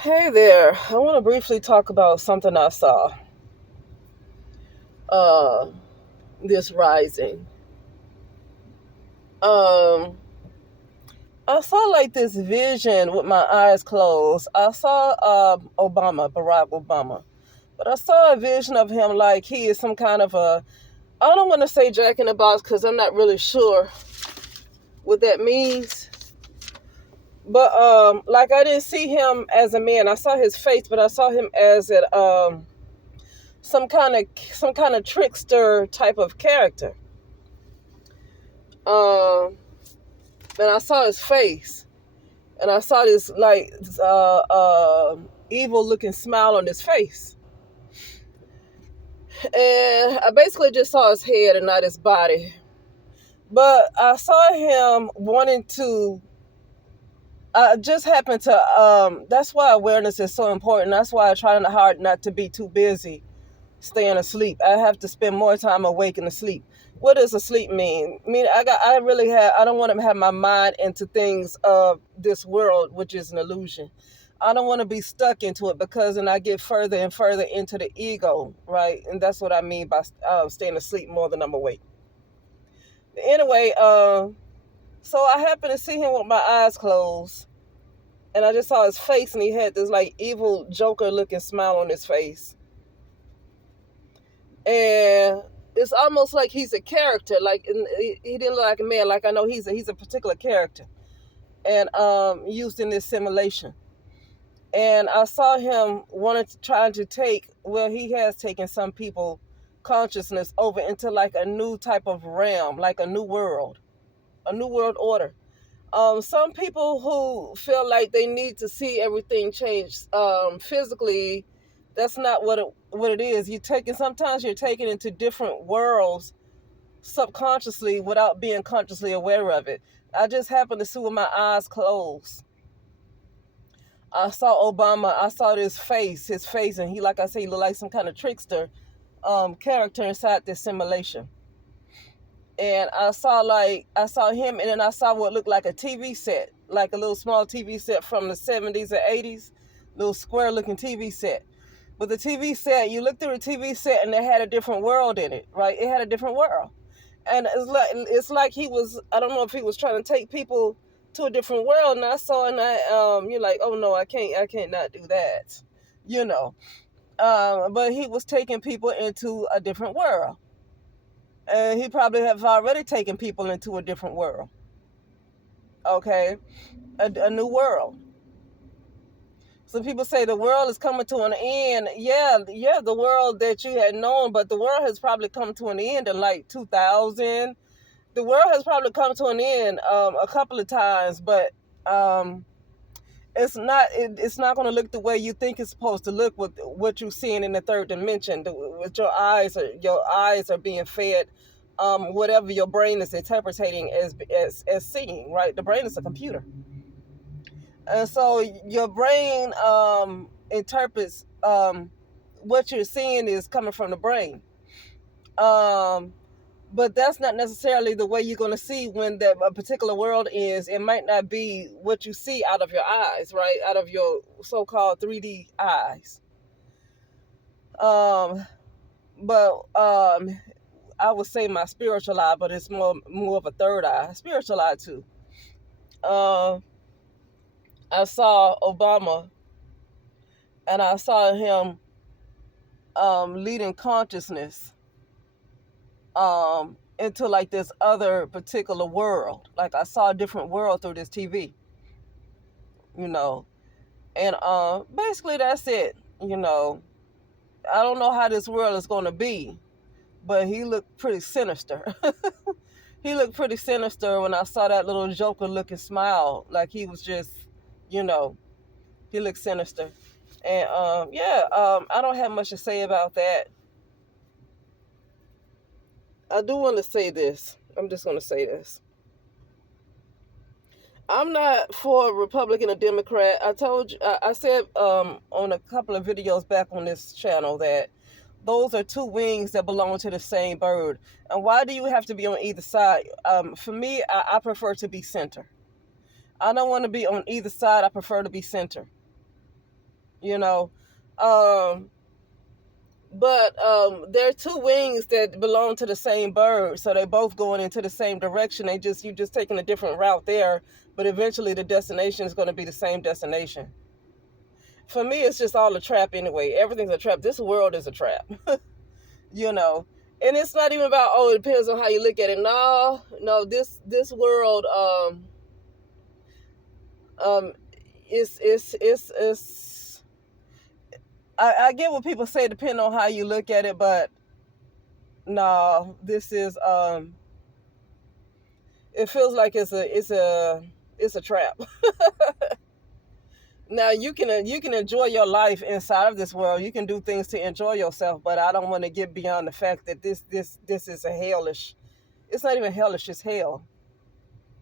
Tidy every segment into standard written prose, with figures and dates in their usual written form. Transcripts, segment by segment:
Hey there. I want to briefly talk about something I saw uh, this rising. Um, I saw like this vision with my eyes closed. I saw Barack Obama, but I saw a vision of him like he is some kind of a, I don't want to say Jack in the Box because I'm not really sure what that means. But like I didn't see him as a man. I saw his face, but I saw him as some kind of trickster type of character. Um, and I saw his face, and I saw this like evil looking smile on his face, and I basically just saw his head and not his body. But I saw him wanting to. I just happened to. That's why awareness is so important. That's why I try hard not to be too busy staying asleep. I have to spend more time awake and asleep. What does asleep mean? I mean, I don't want to have my mind into things of this world, which is an illusion. I don't want to be stuck into it because then I get further and further into the ego, right? And that's what I mean by staying asleep more than I'm awake. Anyway, so I happened to see him with my eyes closed, and I just saw his face, and he had this like evil Joker looking smile on his face. And it's almost like he's a character. Like he didn't look like a man. Like I know he's a particular character, and used in this simulation. And I saw him trying to take. Well, he has taken some people consciousness over into like a new type of realm, like a new world order. Some people who feel like they need to see everything change physically, that's not what it is. Sometimes you're taken into different worlds subconsciously without being consciously aware of it. I just happened to see with my eyes closed. I saw Obama. I saw his face, and he, like I say, he looked like some kind of trickster character inside this simulation. And I saw him, and then I saw what looked like a TV set, like a little small TV set from the 70s or 80s, little square looking TV set. But the TV set, you look through the TV set, and it had a different world in it, right? It had a different world, and it's like he was. I don't know if he was trying to take people to a different world. And I saw, and you're like, oh no, I can't not do that, you know. But he was taking people into a different world, and he probably have already taken people into a different world. Okay, a new world. Some people say the world is coming to an end. Yeah, yeah, the world that you had known, but the world has probably come to an end in like 2000. The world has probably come to an end a couple of times, but it's not going to look the way you think it's supposed to look with what you're seeing in the third dimension. With your eyes are being fed whatever your brain is interpreting as seeing. Right, the brain is a computer, and so your brain interprets what you're seeing is coming from the brain. Um, but that's not necessarily the way you're going to see when that a particular world is. It might not be what you see out of your eyes, right? Out of your so-called 3D eyes. Um, but I would say my spiritual eye, but it's more of a third eye, spiritual eye too. Um, I saw Obama, and I saw him leading consciousness into like this other particular world. Like I saw a different world through this TV, you know. And basically that's it. You know, I don't know how this world is going to be, but he looked pretty sinister. He looked pretty sinister when I saw that little Joker looking smile. Like he was just, you know, he looked sinister. And yeah, I don't have much to say about that. I do want to say this. I'm just going to say this. I'm not for Republican or Democrat. I said on a couple of videos back on this channel that those are two wings that belong to the same bird. And why do you have to be on either side? For me, I prefer to be center. I don't want to be on either side. I prefer to be center. you know. Um, but there are two wings that belong to the same bird, so they both going into the same direction. You just taking a different route there, but eventually the destination is going to be the same destination. For me, it's just all a trap anyway. Everything's a trap. This world is a trap, you know. And it's not even about, oh, it depends on how you look at it. No, no, this world um is I get what people say, depending on how you look at it, but no, this is it feels like it's a trap. Now you can enjoy your life inside of this world. You can do things to enjoy yourself, but I don't want to get beyond the fact that this is a hellish. It's not even hellish. It's hell.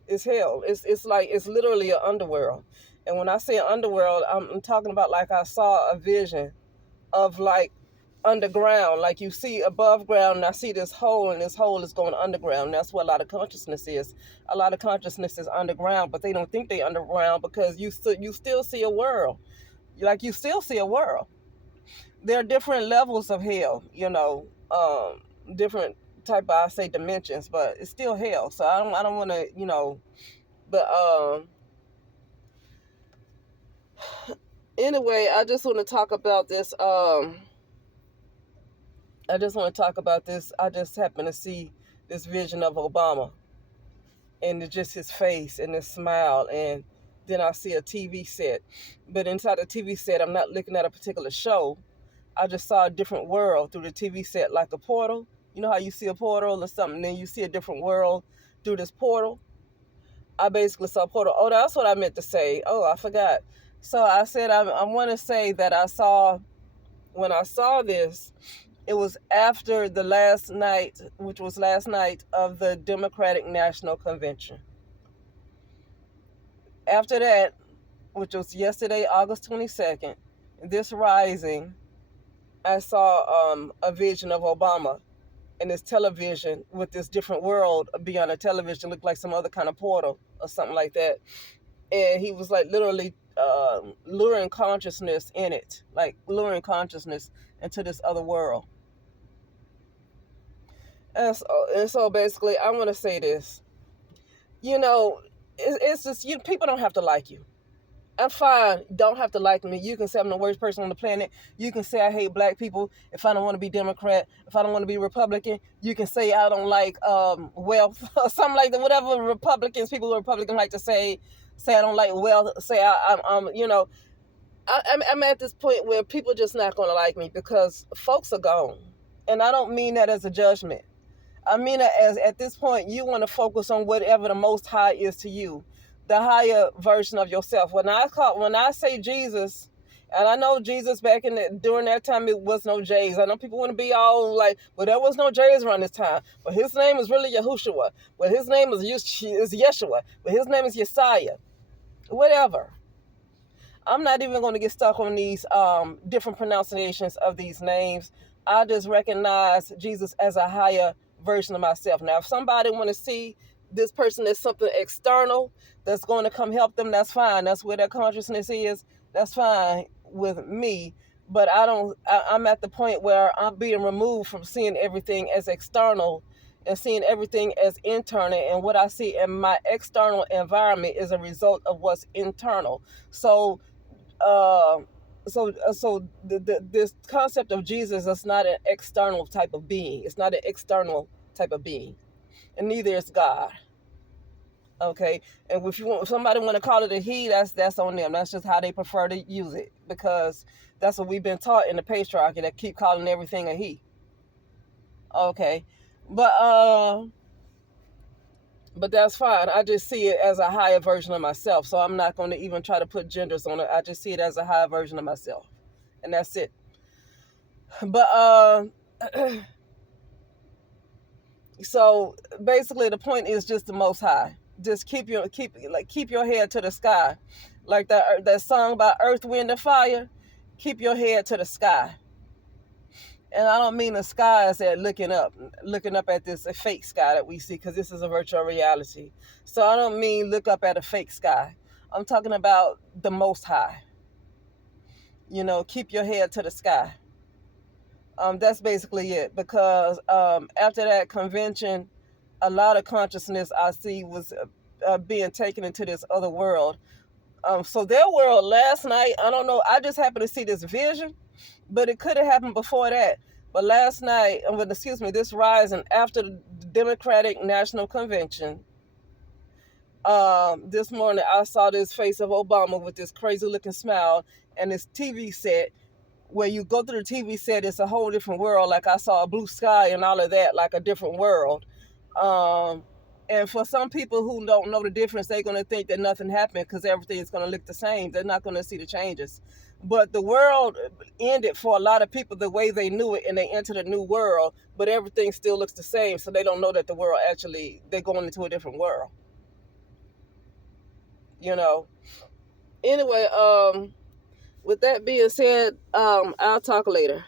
It's hell. It's like it's literally an underworld. And when I say underworld, I'm talking about like I saw a vision of like underground, like you see above ground, and I see this hole, and this hole is going underground. That's what a lot of consciousness is. A lot of consciousness is underground, but they don't think they underground because you still see a world. Like you still see a world. There are different levels of hell, different type of, I say, dimensions, but it's still hell. So I don't want to, but anyway, I just want to talk about this. I just want to talk about this. I just happened to see this vision of Obama, and it's just his face and his smile, and then I see a TV set. But inside the TV set, I'm not looking at a particular show. I just saw a different world through the TV set, like a portal. You know how you see a portal or something, then you see a different world through this portal? I basically saw a portal. Oh, that's what I meant to say. Oh, I forgot. So I said I want to say that when I saw this, it was after the last night, which was last night of the Democratic National Convention. After that, which was yesterday, August 22nd, this rising, I saw a vision of Obama in this television with this different world beyond the television, looked like some other kind of portal or something like that. And he was like literally luring consciousness in it, like luring consciousness into this other world. And so basically, I want to say this. It's just people don't have to like you. I'm fine. Don't have to like me. You can say I'm the worst person on the planet. You can say I hate black people. If I don't want to be Democrat, if I don't want to be Republican, you can say I don't like wealth or something like that. Whatever people who are Republican like to say I don't like wealth. Say I'm at this point where people just not going to like me because folks are gone, and I don't mean that as a judgment. I mean it as at this point you want to focus on whatever the Most High is to you, the higher version of yourself. When I say Jesus, and I know Jesus during that time it was no J's. I know people want to be all like, well, there was no J's around this time. But his name is really Yahushua. Well, his name is Yeshua. But his name is Yesiah. Whatever. I'm not even going to get stuck on these different pronunciations of these names. I just recognize Jesus as a higher version of myself. Now, if somebody want to see this person as something external that's going to come help them, that's fine. That's where their consciousness is. That's fine with me. But I'm at the point where I'm being removed from seeing everything as external and seeing everything as internal. And what I see in my external environment is a result of what's internal. So uh, this concept of Jesus is not an external type of being. It's not an external type of being, and neither is God. Okay, and if somebody want to call it a he, that's on them. That's just how they prefer to use it because that's what we've been taught in the patriarchy, that keep calling everything a he. Okay, but that's fine. I just see it as a higher version of myself. So I'm not going to even try to put genders on it. I just see it as a higher version of myself. And that's it. But so basically the point is just the Most High. Just keep your head to the sky. Like that song about Earth, Wind, and Fire. Keep your head to the sky. And I don't mean the sky as that looking up at this fake sky that we see, because this is a virtual reality. So I don't mean look up at a fake sky. I'm talking about the Most High. keep your head to the sky. That's basically it. Because after that convention, a lot of consciousness I see was being taken into this other world. So their world last night, I don't know, I just happened to see this vision, but it could have happened before that. But last night, this rising after the Democratic National Convention, this morning I saw this face of Obama with this crazy looking smile and this TV set. Where you go through the TV set, it's a whole different world. Like I saw a blue sky and all of that, like a different world. And for some people who don't know the difference, they're going to think that nothing happened because everything is going to look the same. They're not going to see the changes. But the world ended for a lot of people the way they knew it, and they entered a new world, but everything still looks the same. So they don't know that the world actually, they're going into a different world. Anyway, with that being said, I'll talk later.